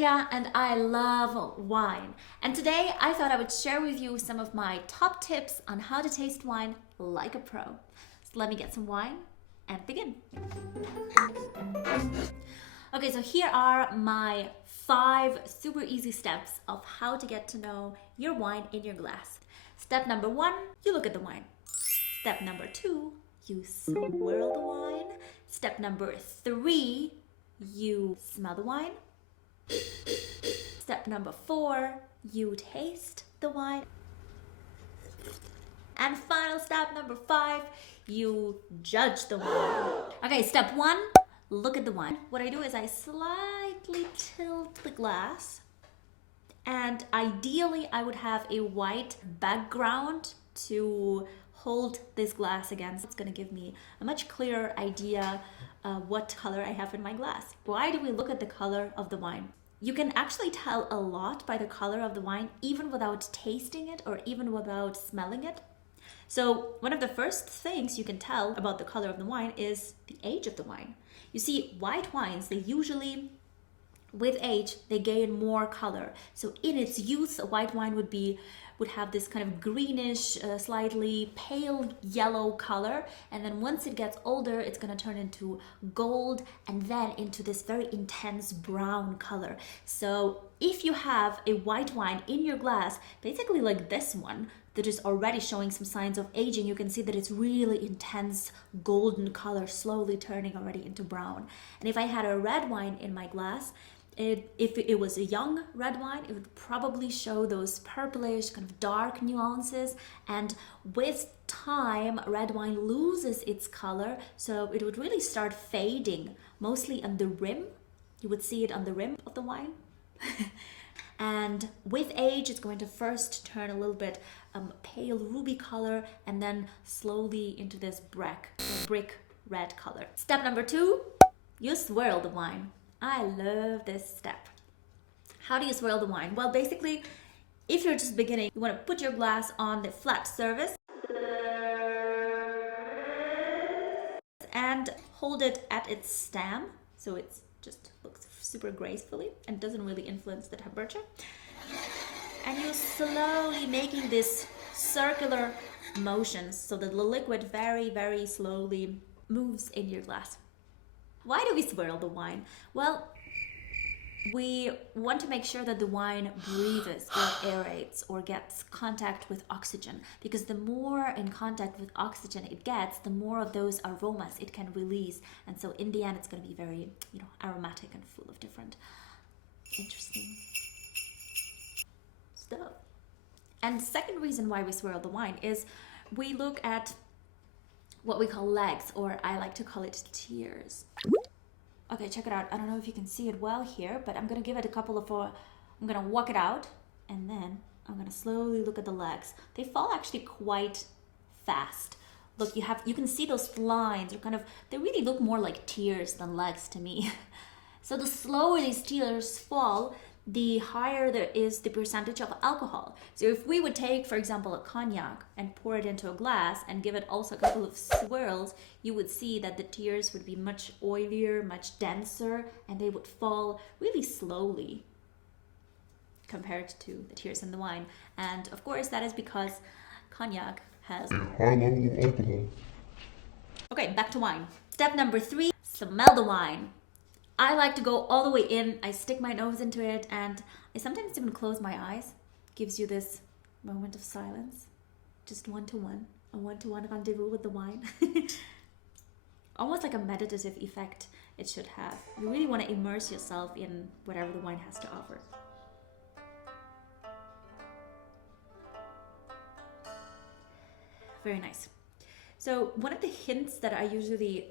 Katja and I love wine. And today I thought I would share with you some of my top tips on how to taste wine like a pro. So let me get some wine and begin. Okay, so here are my 5 super easy steps of how to get to know your wine in your glass. Step number 1, you look at the wine. Step number 2, you swirl the wine. Step number 3, you smell the wine. Step number 4, you taste the wine. And final step number 5, you judge the wine. Okay, step 1, look at the wine. What I do is I slightly tilt the glass, and ideally I would have a white background to hold this glass against. It's going to give me a much clearer idea what color I have in my glass. Why do we look at the color of the wine? You can actually tell a lot by the color of the wine, even without tasting it or even without smelling it. So one of the first things you can tell about the color of the wine is the age of the wine. You see, white wines, they usually, with age, they gain more color. So in its youth, a white wine would have this kind of greenish, slightly pale yellow color. And then once it gets older, it's gonna turn into gold and then into this very intense brown color. So if you have a white wine in your glass, basically like this one, that is already showing some signs of aging, you can see that it's really intense golden color, slowly turning already into brown. And if I had a red wine in my glass, if it was a young red wine, it would probably show those purplish, kind of dark nuances. And with time, red wine loses its color, so it would really start fading, mostly on the rim. You would see it on the rim of the wine. And with age, it's going to first turn a little bit pale ruby color and then slowly into this brick red color. Step number 2, you swirl the wine. I love this step. How do you swirl the wine? Well, basically, if you're just beginning, you want to put your glass on the flat surface and hold it at its stem, so it just looks super gracefully and doesn't really influence the temperature. And you're slowly making this circular motions so that the liquid very, very slowly moves in your glass. Why do we swirl the wine? Well, we want to make sure that the wine breathes or aerates or gets contact with oxygen, because the more in contact with oxygen it gets, the more of those aromas it can release. And so in the end, it's going to be very, aromatic and full of different interesting stuff. And the second reason why we swirl the wine is we look at what we call legs, or I like to call it tears. Okay, check it out. I don't know if you can see it well here, but I'm gonna give it a couple of, I'm gonna walk it out, and then I'm gonna slowly look at the legs. They fall actually quite fast. Look, you can see those lines, they really look more like tears than legs to me. So the slower these tears fall, the higher there is the percentage of alcohol. So if we would take, for example, a cognac and pour it into a glass and give it also a couple of swirls, you would see that the tears would be much oilier, much denser, and they would fall really slowly compared to the tears in the wine. And of course, that is because cognac has a high level of alcohol. Okay, back to wine. Step number 3, smell the wine. I like to go all the way in. I stick my nose into it, and I sometimes even close my eyes. Gives you this moment of silence. Just a one-to-one rendezvous with the wine. Almost like a meditative effect it should have. You really want to immerse yourself in whatever the wine has to offer. Very nice. So one of the hints that I usually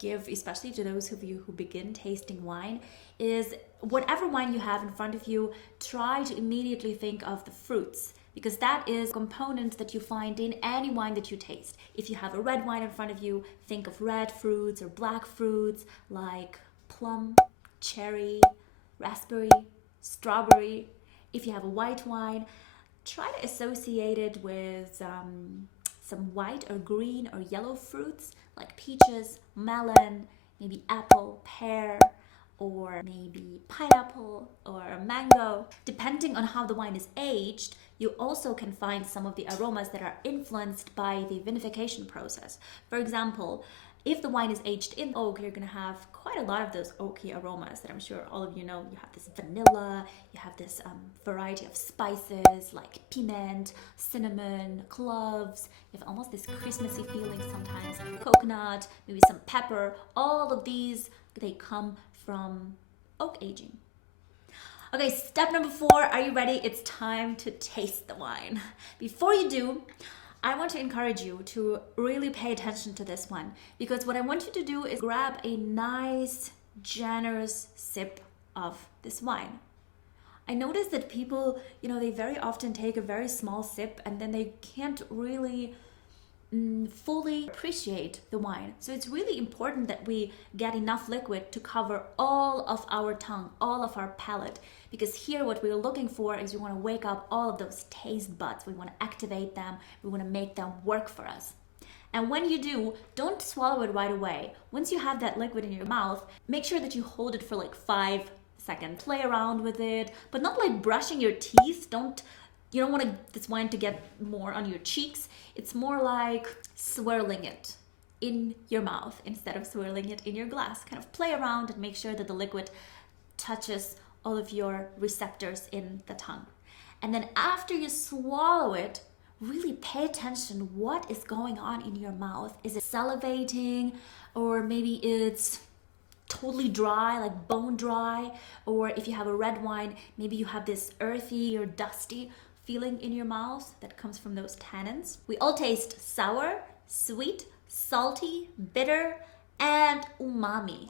give, especially to those of you who begin tasting wine, is whatever wine you have in front of you, try to immediately think of the fruits, because that is a component that you find in any wine that you taste. If you have a red wine in front of you, think of red fruits or black fruits like plum, cherry, raspberry, strawberry. If you have a white wine, try to associate it with some white or green or yellow fruits like peaches, melon, maybe apple, pear, or maybe pineapple or mango. Depending on how the wine is aged, you also can find some of the aromas that are influenced by the vinification process. For example, if the wine is aged in oak, you're going to have quite a lot of those oaky aromas that I'm sure all of you know. You have this vanilla, you have this variety of spices like piment, cinnamon, cloves. You have almost this Christmassy feeling sometimes, coconut, maybe some pepper. All of these, they come from oak aging. Okay, step number 4, are you ready? It's time to taste the wine. Before you do, I want to encourage you to really pay attention to this one, because what I want you to do is grab a nice, generous sip of this wine. I notice that people, they very often take a very small sip and then they can't really fully appreciate the wine. So it's really important that we get enough liquid to cover all of our tongue, all of our palate, because here what we're looking for is we want to wake up all of those taste buds. We want to activate them. We want to make them work for us. And when you do, don't swallow it right away. Once you have that liquid in your mouth, make sure that you hold it for like 5 seconds. Play around with it, but not like brushing your teeth. You don't want this wine to get more on your cheeks. It's more like swirling it in your mouth instead of swirling it in your glass. Kind of play around and make sure that the liquid touches all of your receptors in the tongue. And then after you swallow it, really pay attention what is going on in your mouth. Is it salivating, or maybe it's totally dry, like bone dry? Or if you have a red wine, maybe you have this earthy or dusty feeling in your mouth that comes from those tannins. We all taste sour, sweet, salty, bitter, and umami.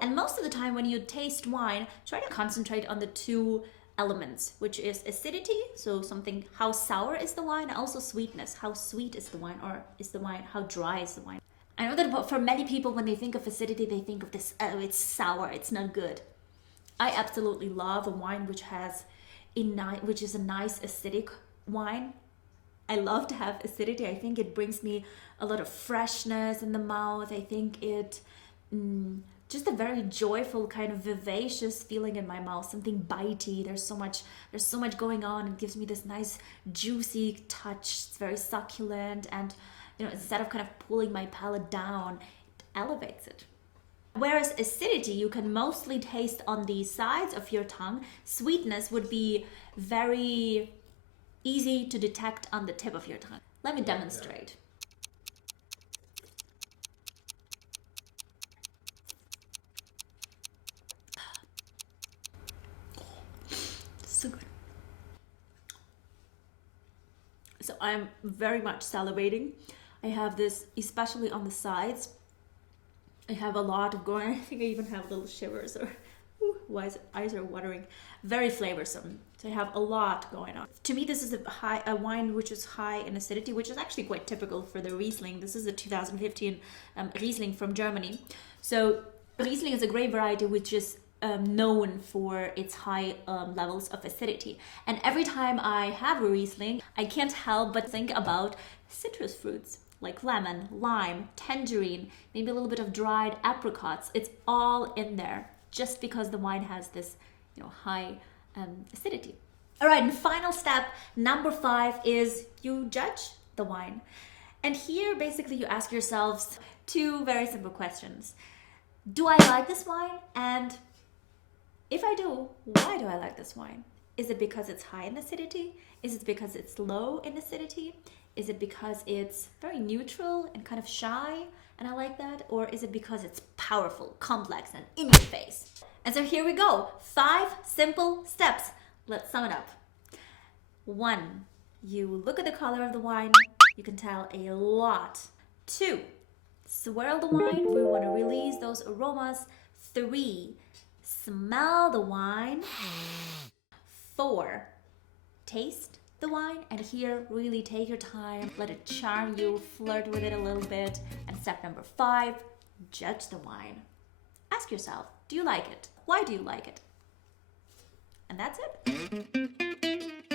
And most of the time when you taste wine, try to concentrate on the 2 elements, which is acidity, so something, how sour is the wine, and also sweetness, how sweet is the wine, or is the wine, how dry is the wine. I know that for many people, when they think of acidity, they think of this, oh, it's sour, it's not good. I absolutely love a wine which is a nice acidic wine. I love to have acidity. I think it brings me a lot of freshness in the mouth. I think it just a very joyful, kind of vivacious feeling in my mouth, something bitey. There's so much going on. It gives me this nice juicy touch. It's very succulent, and instead of kind of pulling my palate down, it elevates it. Whereas acidity, you can mostly taste on the sides of your tongue. Sweetness would be very easy to detect on the tip of your tongue. Let me demonstrate. So good. So I'm very much salivating. I have this, especially on the sides. I have a lot of going. I think I even have little shivers, or eyes are watering. Very flavorsome. So I have a lot going on. To me, this is a wine which is high in acidity, which is actually quite typical for the Riesling. This is a 2015 Riesling from Germany. So Riesling is a grape variety which is known for its high levels of acidity. And every time I have a Riesling, I can't help but think about citrus fruits, like lemon, lime, tangerine, maybe a little bit of dried apricots. It's all in there just because the wine has this, high acidity. All right, and final step, number 5, is you judge the wine. And here, basically, you ask yourselves 2 very simple questions. Do I like this wine? And if I do, why do I like this wine? Is it because it's high in acidity? Is it because it's low in acidity? Is it because it's very neutral and kind of shy and I like that? Or is it because it's powerful, complex, and in your face? And so here we go. 5 simple steps. Let's sum it up. 1, you look at the color of the wine. You can tell a lot. 2, swirl the wine. We want to release those aromas. 3, smell the wine. 4, taste the wine, and here really take your time, let it charm you, flirt with it a little bit. And step number 5, judge the wine. Ask yourself, do you like it? Why do you like it? And that's it.